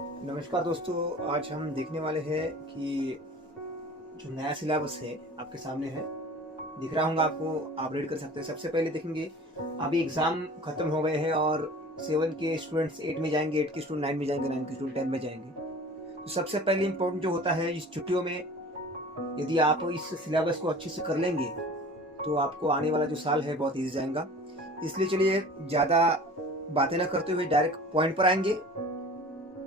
नमस्कार दोस्तों, आज हम देखने वाले हैं कि जो नया सिलेबस है आपके सामने है, दिख रहा होगा आपको, आप रीड कर सकते हैं। सबसे पहले देखेंगे, अभी एग्ज़ाम ख़त्म हो गए हैं और 7 के स्टूडेंट्स 8 में जाएंगे, 8 के स्टूडेंट 9 में जाएंगे, 9 के स्टूडेंट 10 में जाएंगे। तो सबसे पहले इम्पोर्टेंट जो होता है इस छुट्टियों में, यदि आप इस सिलेबस को अच्छे से कर लेंगे तो आपको आने वाला जो साल है बहुत ईजी जाएगा। इसलिए चलिए ज़्यादा बातें ना करते हुए डायरेक्ट पॉइंट पर आएंगे।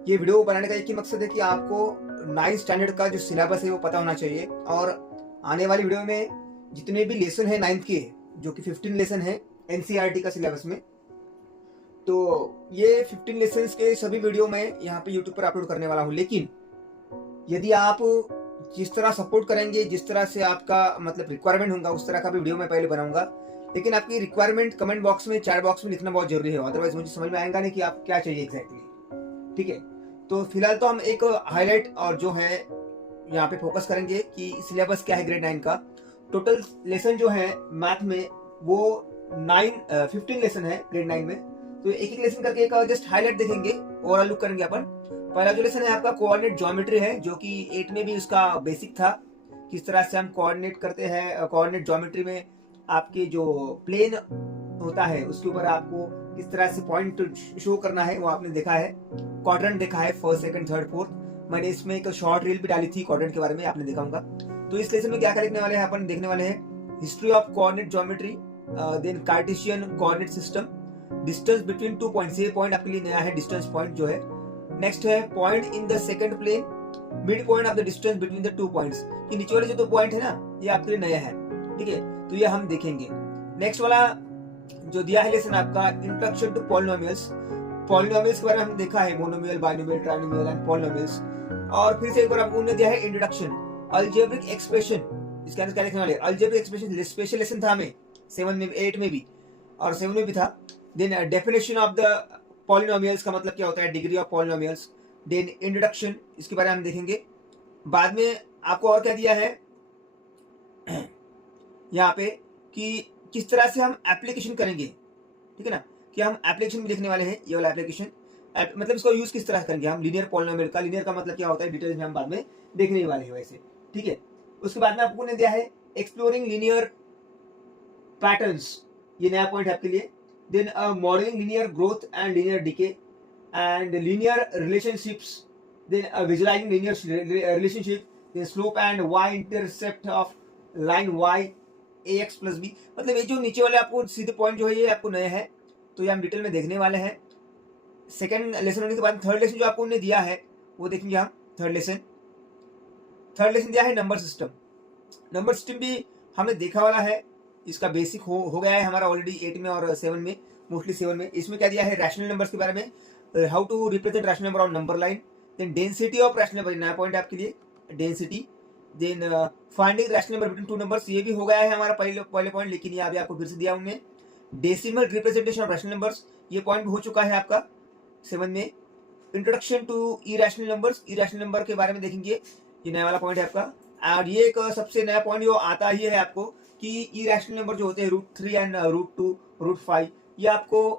ये वीडियो बनाने का एक ही मकसद है कि आपको 9th स्टैंडर्ड का जो सिलेबस है वो पता होना चाहिए, और आने वाली वीडियो में जितने भी लेसन है 9th के, जो कि 15 लेसन है एनसीईआरटी का सिलेबस में, तो ये 15 लेसन के सभी वीडियो मैं यहाँ पे यूट्यूब पर अपलोड करने वाला हूँ। लेकिन यदि आप जिस तरह सपोर्ट करेंगे, जिस तरह से आपका मतलब रिक्वायरमेंट होगा, उस तरह का भी वीडियो मैं पहले बनाऊंगा। लेकिन आपकी रिक्वायरमेंट कमेंट बॉक्स में, चैट बॉक्स में लिखना बहुत जरूरी है, अदरवाइज मुझे समझ में आएगा नहीं कि आप क्या चाहिए एग्जैक्टली। ठीक है, तो फिलहाल तो हम एक हाईलाइट और जो है यहाँ पे फोकस करेंगे कि सिलेबस क्या है ग्रेड 9 का। टोटल लेसन जो है मैथ में वो 15 लेसन है ग्रेड 9 में। तो एक एक लेसन करके एक जस्ट हाईलाइट देखेंगे, ओवरऑल लुक करेंगे अपन। पहला जो लेसन है आपका कोऑर्डिनेट ज्योमेट्री है, जो कि 8 में भी उसका बेसिक था, किस तरह से हम कोऑर्डिनेट करते हैं। कोऑर्डिनेट ज्योमेट्री में आपके जो प्लेन होता है उसके ऊपर आपको किस तरह से पॉइंट शो करना है वो आपने देखा है। क्वाड्रेंट देखा है, फर्स्ट सेकंड थर्ड फोर्थ। मैंने इसमें एक शॉर्ट रील भी डाली थी क्वाड्रेंट के बारे में, आपने देखा होगा। तो इस लेसन में क्या क्या लिखने वाले हैं अपन, देखने वाले हैं history of coordinate geometry, then Cartesian coordinate system, distance between 2 points, ये पॉइंट आपके लिए नया है, डिस्टेंस पॉइंट जो है। नेक्स्ट है point in the second plane, mid point of the distance between the 2 points. ये नीचे वाले जो 2 पॉइंट है ना, ये आपके लिए नया है। ठीक है, तो ये हम देखेंगे। नेक्स्ट वाला जो दिया है लेसन आपका, इंट्रोडक्शन टू पॉलिनोमियल्स। पॉलिनोमियल्स के बारे में हमने देखा है, monomial, binomial, trinomial and polynomials. और फिर से एक बार आपको उन्होंने दिया है इंट्रोडक्शन, अलजेब्रिक एक्सप्रेशन। इसके अंदर क्या लिखने वाले, अलजेब्रिक एक्सप्रेशन स्पेशल लेसन था हमें 7 में, 8 में भी और 7 में भी था। Then definition of the polynomials का मतलब क्या होता है, degree of polynomials. Then introduction, इसके बारे में हम देखेंगे। बाद में आपको और क्या दिया है यहाँ पे कि किस तरह से हम एप्लीकेशन करेंगे। ठीक है ना, कि हम एप्लीकेशन भी लिखने वाले हैं। ये वाला एप्लीकेशन मतलब इसको यूज किस तरह से करेंगे हम, लीनियर पॉलिनोमियल का। लीनियर का मतलब क्या होता है डिटेल्स में हम बाद में देखने ही वाले हैं वैसे। ठीक है, उसके बाद में आपको ने दिया है एक्सप्लोरिंग लीनियर पैटर्न्स, ये नया पॉइंट है आपके लिए। Then modelling linear growth and linear decay and linear relationships. Then visualising linear relationship, then slope and Y intercept of line Y ax plus B. मतलब ये जो नीचे वाले आपको सीधे पॉइंट जो है ये आपको नए हैं, तो ये हम डिटेल में देखने वाले हैं। सेकंड लेसन होने के बाद थर्ड लेसन जो आपको उन्हें दिया है वो देखेंगे हम। थर्ड लेसन दिया है नंबर सिस्टम। नंबर सिस्टम भी हमने देखा वाला है, इसका बेसिक हो गया है हमारा ऑलरेडी 8 में और 7 में, मोस्टली 7 में। इसमें क्या दिया है, रैशनल नंबर्स के बारे में, how to represent rational number on number line. Then density of rational number, नया पॉइंट है आपके लिए, density. Then finding rational number between 2 numbers, ये भी हो गया है हमारा पहले पॉइंट, लेकिन ये अभी आपको फिर से दिया उन्हें। Decimal representation of rational numbers, ये पॉइंट भी हो चुका है आपका 7 में। Introduction to irrational numbers, irrational number के बारे में देखेंगे, ये नया वाला पॉइंट है आपका। और ये एक सबसे नया पॉइंट जो आता ही है आपको कि इरेशनल नंबर जो होते हैं √3 एंड √2 √5, ये आपको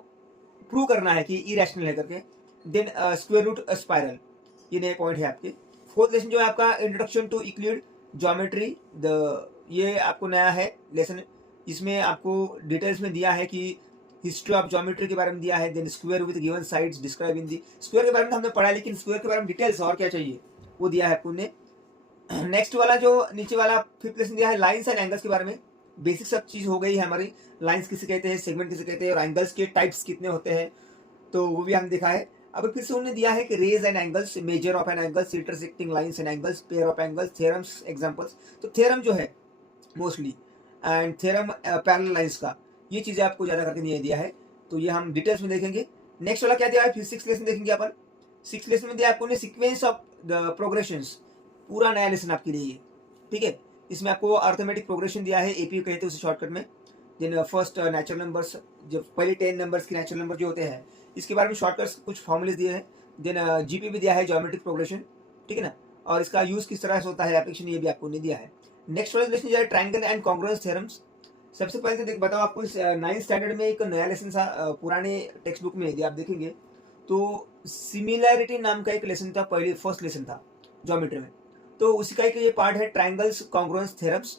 प्रूव करना है कि इरेशनल है करके। देन स्क्वायर रूट स्पाइरल, ये नए पॉइंट है आपके। फोर्थ लेसन जो है आपका इंट्रोडक्शन टू यूक्लिड ज्योमेट्री, ये आपको नया है लेसन। इसमें आपको डिटेल्स में दिया है कि हिस्ट्री ऑफ ज्योमेट्री के बारे में दिया है। Then square with given sides describe in the, square के बारे में हमने पढ़ा है, लेकिन स्क्वायर के बारे में डिटेल्स और क्या चाहिए वो दिया है आपको ने। नेक्स्ट वाला जो नीचे वाला फिफ्थ लेसन दिया है, लाइन्स एंड एंगल्स के बारे में। बेसिक सब चीज हो गई है हमारी, लाइन्स किसे कहते हैं, सेगमेंट किसे कहते हैं, और एंगल्स के टाइप्स कितने होते हैं, तो वो भी हमने देखा है। अब फिर से उन्होंने दिया है कि rays and angles, measure of an angles, intersecting lines and angles, pair of angles, theorems, examples. तो थ्योरम जो है mostly, and theorem parallel lines का, ये चीजें आपको ज्यादा करके नहीं दिया है, तो ये हम डिटेल्स में देखेंगे। नेक्स्ट वाला क्या दिया है, फिर 6th लेसन देखेंगे अपन। 6th लेसन में दिया आपको सीक्वेंस ऑफ द प्रोग्रेशंस, पूरा नया लेसन आपके लिए। ठीक है, इसमें आपको अर्थमेटिक प्रोग्रेशन दिया है, एपीयू कहते हैं उसे शॉर्टकट में। देन फर्स्ट नेचुरल नंबर्स, जो पहले 10 नंबर्स के नेचुरल नंबर जो होते हैं, इसके बारे में शॉर्टकट्स कुछ फॉर्मूलेस दिए हैं। देन जीपी भी दिया है, ज्योमेट्रिक प्रोग्रेशन। ठीक है ना, और इसका यूज किस तरह से होता है, एप्लीकेशन, ये भी आपको नहीं दिया है। नेक्स्ट वाला लेसन है ट्रायंगल एंड कॉन्ग्रुएंस थ्योरम्स। सबसे पहले तो बताओ आपको 9th स्टैंडर्ड में एक नया लेसन था, पुराने टेक्स्ट बुक में यदि आप देखेंगे तो सिमिलैरिटी नाम का एक लेसन था, पहले फर्स्ट लेसन था ज्योमेट्री में, तो उसी का एक ये पार्ट है ट्रायंगल्स कॉन्ग्रुएंस थ्योरम्स।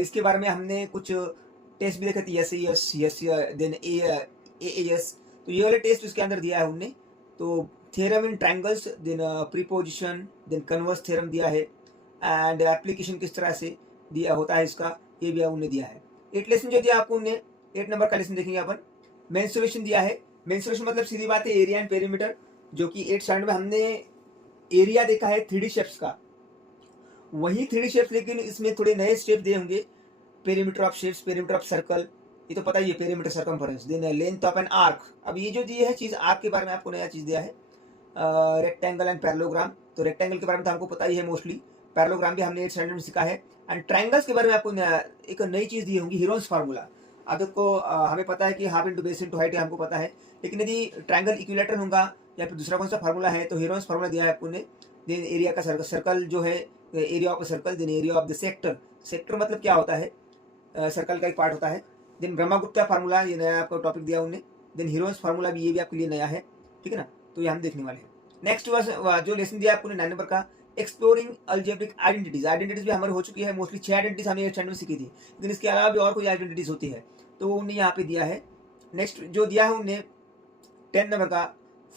इसके बारे में हमने कुछ टेस्ट भी देखे थे, yes yes yes then AAS, तो ये वाले टेस्ट उसके अंदर दिया है उनने। तो theorem in triangles, then preposition, then converse theorem दिया है, एंड एप्लीकेशन किस तरह से दिया होता है इसका, ये भी उन्होंने दिया है। 8 लेसन जो दिया आपको उन्होंने, 8 नंबर का लेसन देखेंगे अपन। मेंसुरेशन दिया है, मेंसुरेशन मतलब सीधी बात है एरिया एंड पेरीमीटर, जो कि 8 स्टैंडर्ड में हमने एरिया देखा है 3D शेप्स का, वही 3D शेप्स, लेकिन इसमें थोड़े नए शेप दिए होंगे, perimeter of shapes, perimeter of circle, ये तो पता ही है, perimeter circumference, then length of an arc. अब ये जो दिए है चीज, आर्क के बारे में आपको नया चीज दिया है, रेक्टेंगल एंड पैरेललोग्राम। तो रेक्टेंगल के बारे में तो हमको पता ही है मोस्टली, पैरेललोग्राम भी हमने 8 स्टैंडर्ड में सीखा है। एंड ट्रायंगल्स के बारे में आपको एक नई चीज दी होंगी, हीरोन्स फार्मूला। अब को हमें पता है कि half into base into height हमको पता है, लेकिन यदि ट्रायंगल इक्विलेटरल होगा या फिर दूसरा कौन सा फार्मूला है, तो हीरोन्स फार्मूला दिया है आपको ने। देन एरिया का सर्कल जो है, area of circle, then area of the sector, sector मतलब क्या होता है, सर्कल का एक पार्ट होता है। देन ब्रह्मगुप्ता फार्मूला, ये नया आपको टॉपिक दिया उन्होंने। देन हीरोन्स फार्मूला भी, ये भी आपके लिए नया है, ठीक है ना, तो ये हम देखने वाले हैं। नेक्स्ट जो लेसन दिया आपको 9 नंबर का, एक्सप्लोरिंग अलजेब्रिक आइडेंटिटीज। आइडेंटिटीज भी हमारी हो चुकी है मोस्टली, 6 आइडेंटिटीज हमने 8 स्टैंडर्ड में सीखी थी, लेकिन इसके अलावा भी और कोई आइडेंटिटीज होती है, तो वो उन्हें यहाँ पे दिया है। नेक्स्ट जो दिया है उन्हें 10 नंबर का,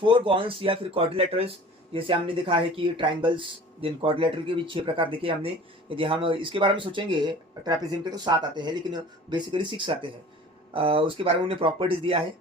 फोरगॉन्स या फिर क्वाड्रिलेटरल्स। जैसे हमने देखा है कि ट्रायंगल्स, देन क्वाड्रिलेटरल के भी 6 प्रकार देखे हमने। यदि हम इसके बारे में सोचेंगे, ट्रेपेजियम के तो 7 आते हैं, लेकिन बेसिकली 6 आते हैं। उसके बारे में उन्हें प्रॉपर्टीज दिया है।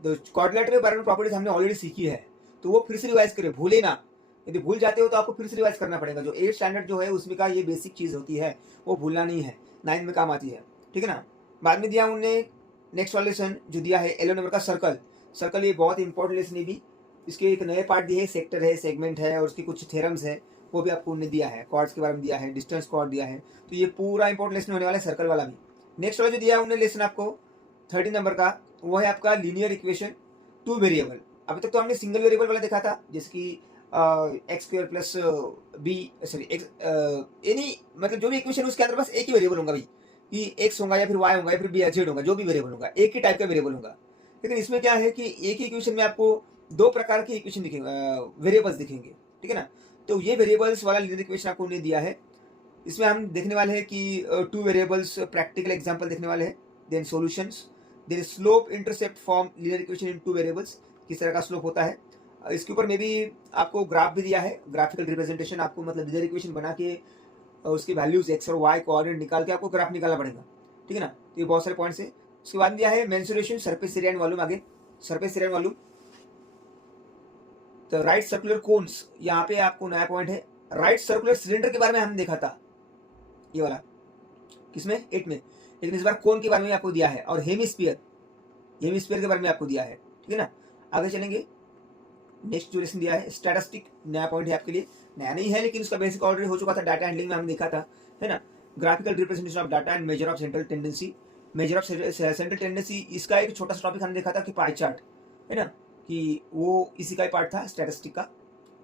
तो क्वाड्रिलेटरल के बारे में प्रॉपर्टीज हमने ऑलरेडी सीखी है, तो वो फिर से रिवाइज करें, भूले ना। यदि भूल जाते हो तो आपको फिर से रिवाइज करना पड़ेगा। जो 8 स्टैंडर्ड जो है उसमें का ये बेसिक चीज होती है, वो भूलना नहीं है, 9 में काम आती है, ठीक है ना। बाद में दिया उन्होंने नेक्स्ट वाला लेसन जो दिया है 11 नंबर का, सर्कल। सर्कल ये बहुत इंपॉर्टेंट लेसन है भी, इसके एक नए पार्ट दिए है, सेक्टर है, सेगमेंट है, और उसकी कुछ थ्योरम्स है, वो भी आपको उन्होंने दिया है। कॉर्ड्स के बारे में दिया है, डिस्टेंस कॉर्ड दिया है, तो ये पूरा इंपॉर्टेंट लेसन होने वाला है सर्कल वाला भी। नेक्स्ट वाला जो दिया है उन्होंने लेसन आपको 13 नंबर का, वो है आपका लीनियर इक्वेशन 2 वेरिएबल। अभी तक तो हमने सिंगल वेरिएबल वाला देखा था, जैसे कि x square plus b, sorry x, any मतलब जो भी इक्वेशन उसके अंदर बस एक ही वेरिएबल होगा भाई, कि एक्स होगा या फिर वाई होगा या फिर बी या जेड होगा, जो भी वेरिएबल होगा एक ही टाइप का वेरिएबल होगा। लेकिन इसमें क्या है कि एक ही इक्वेशन में आपको 2 प्रकार के इक्वेशन दिखेंगे, वेरिएबल्स दिखेंगे, ठीक है ना। तो ये वेरिएबल्स वाला लीनियर इक्वेशन आपको उन्हें दिया है। इसमें हम देखने वाले हैं कि 2 वेरिएबल्स प्रैक्टिकल एग्जांपल देखने वाले हैं, then solutions, then slope intercept form linear equation in 2 variables, किस तरह का स्लोप होता है। इसके ऊपर में भी आपको ग्राफ भी दिया है, ग्राफिकल रिप्रेजेंटेशन, आपको मतलब लीनियर इक्वेशन बना के उसकी वैल्यूज एक्स और वाई कोऑर्डिनेट निकाल के आपको ग्राफ निकालना पड़ेगा, ठीक है ना। तो ये बहुत सारे पॉइंट्स है। उसके बाद दिया है mensuration, surface area and volume. आगे सरफेस एरिया एंड वॉल्यूम, तो राइट सर्कुलर कोन्स, यहाँ पे आपको नया पॉइंट है। राइट सर्कुलर सिलेंडर के बारे में हमने देखा था, ये वाला किसमें 8 में, लेकिन इस बार कोन के बारे में आपको दिया है, और हेमिस्फीयर, हेमिस्फीयर के बारे में आपको दिया है, ठीक है ना। आगे चलेंगे, नेक्स्ट जो लेसन दिया है स्टैटिस्टिक, नया पॉइंट है आपके लिए, नया नहीं है लेकिन उसका बेसिक ऑलरेडी हो चुका था, डाटा हैंडलिंग में हमने देखा था, है ना। Graphical representation of data and measure of central tendency, measure of central tendency, इसका एक छोटा सा टॉपिक हमने देखा था कि पाई चार्ट, है ना, कि वो इसी का ही पार्ट था स्टैटिस्टिक का।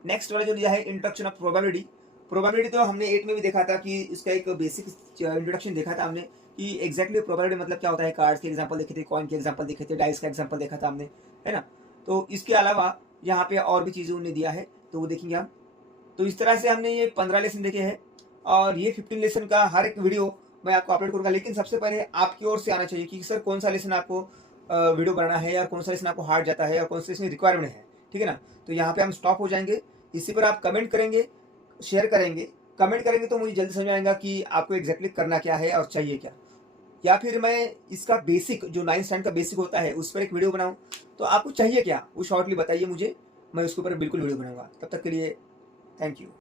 नेक्स्ट वाला जो दिया है इंट्रोडक्शन ऑफ प्रोबेबिलिटी। प्रोबेबिलिटी तो हमने 8 में भी देखा था कि इसका एक बेसिक इंट्रोडक्शन देखा था हमने, कि एग्जैक्टली प्रोबेबिलिटी मतलब क्या होता है। कार्ड्स के एग्जांपल देखे थे, कॉइन के एग्जांपल देखे थे, डाइस का एग्जांपल देखा था हमने, है ना। तो इसके अलावा यहाँ पे और भी चीज़ें उन्होंने दिया है, तो वो देखेंगे हम। तो इस तरह से हमने ये 15 लेसन देखे हैं, और ये 15 लेसन का हर एक वीडियो मैं आपको अपलोड करूँगा। लेकिन सबसे पहले आपकी ओर से आना चाहिए कि सर कौन सा लेसन आपको वीडियो बनाना है, और कौन सा लेसन आपको हार्ड जाता है, और कौन सा इसमें रिक्वायरमेंट है, ठीक है ना। तो यहाँ पे हम स्टॉप हो जाएंगे, इसी पर आप कमेंट करेंगे, शेयर करेंगे। कमेंट करेंगे तो मुझे जल्दी समझ आएगा कि आपको एग्जैक्टली करना क्या है और चाहिए क्या, या फिर मैं इसका बेसिक जो 9 स्टैंड का बेसिक होता है उस पर एक वीडियो बनाऊं। तो आपको चाहिए क्या वो शॉर्टली बताइए मुझे, मैं उसके ऊपर बिल्कुल वीडियो बनाऊंगा। तब तक के लिए थैंक यू।